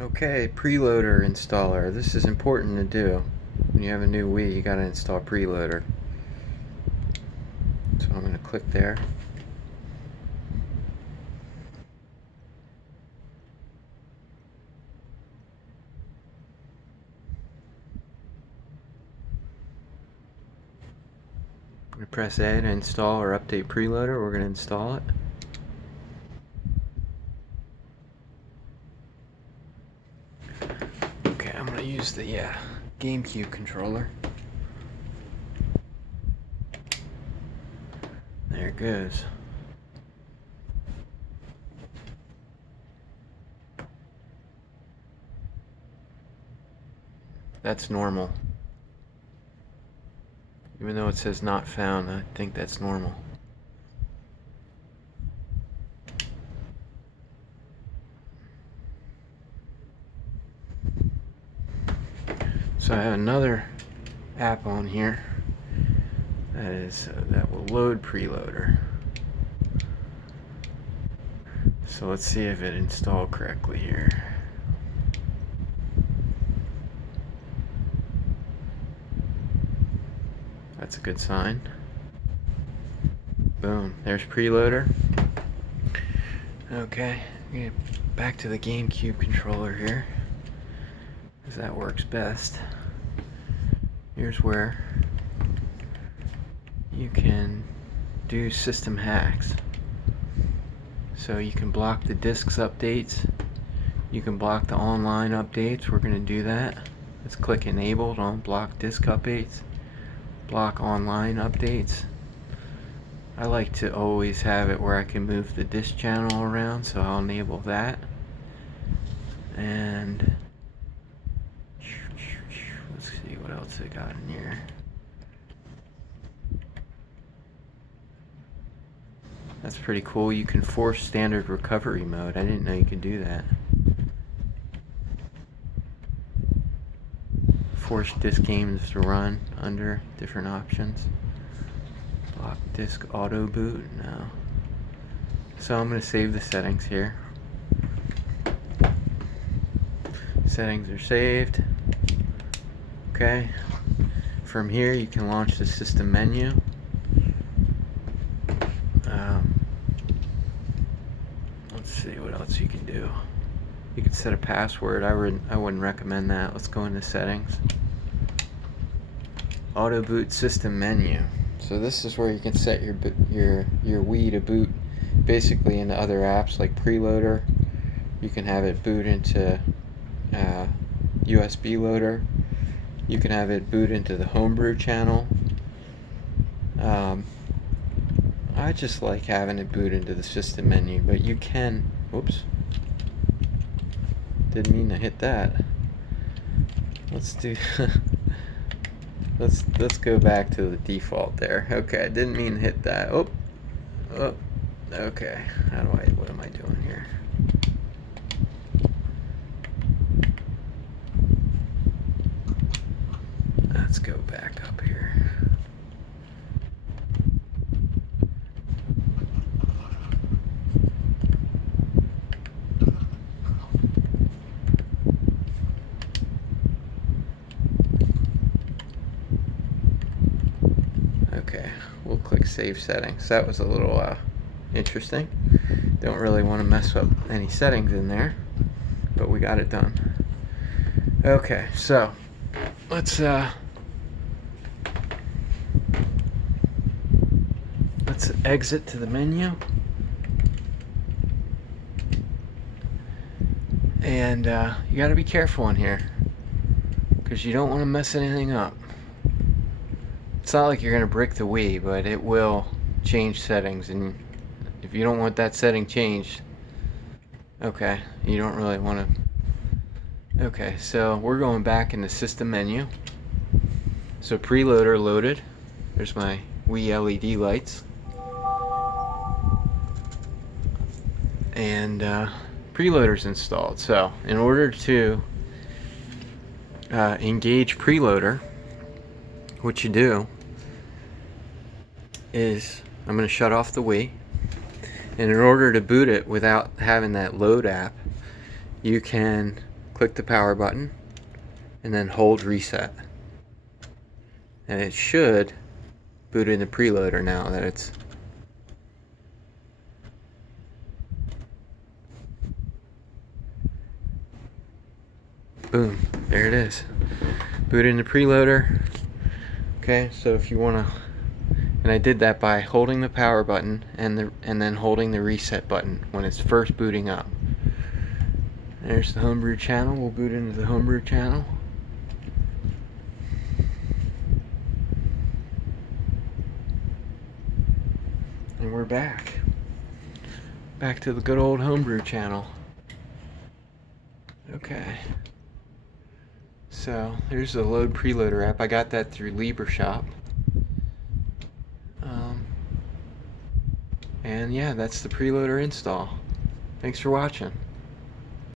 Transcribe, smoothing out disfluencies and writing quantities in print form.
Okay, Priiloader installer. This is important to do. When you have a new Wii, you gotta install Priiloader. So I'm gonna click there. I'm gonna press A to install or update Priiloader. We're gonna install it. Okay, I'm gonna use the GameCube controller. There it goes. That's normal. Even though it says not found, I think that's normal. So I have another app on here that will load Priiloader. So let's see if it installed correctly here. That's a good sign. Boom, there's Priiloader. Okay, get back to the GameCube controller here, because that works best. Here's where you can do system hacks. So you can block the disks updates. You can block the online updates. We're going to do that. Let's click enabled on block disk updates. Block online updates. I like to always have it where I can move the disk channel around, so I'll enable that. And let's see what else I got in here. That's pretty cool. You can force standard recovery mode. I didn't know you could do that. Force disk games to run under different options. Block disk auto boot. No. So I'm going to save the settings here. Settings are saved. Okay. From here you can launch the system menu. Let's see what else you can do. You can set a password. I wouldn't recommend that. Let's go into settings. Auto boot system menu. So this is where you can set your Wii to boot basically into other apps like Priiloader. You can have it boot into USB loader. You can have it boot into the homebrew channel. I just like having it boot into the system menu, but you can, oops, didn't mean to hit that. Let's do let's go back to the default there. Okay, I didn't mean to hit that. Oh, okay. What am I doing here? Let's go back up here. Okay, we'll click Save Settings. That was a little interesting. Don't really want to mess up any settings in there, but we got it done. Okay, so let's exit to the menu. And you got to be careful in here, because you don't want to mess anything up. It's not like you're going to brick the Wii, but it will change settings, and if you don't want that setting changed, okay, you don't really want to. Okay, so we're going back in the system menu. So Priiloader loaded. There's my Wii LED lights. And Priiloader's installed. So in order to engage Priiloader, what you do is, I'm going to shut off the Wii, and in order to boot it without having that load app, you can click the power button, and then hold reset. And it should boot in the preloader now that it's boom, there it is. Boot in the preloader. Okay, so if you want to, and I did that by holding the power button and then holding the reset button when it's first booting up. There's the homebrew channel. We'll boot into the homebrew channel. And we're back. Back to the good old homebrew channel. Okay. So there's the Load Preloader app. I got that through LibreShop. And yeah, that's the Priiloader install. Thanks for watching.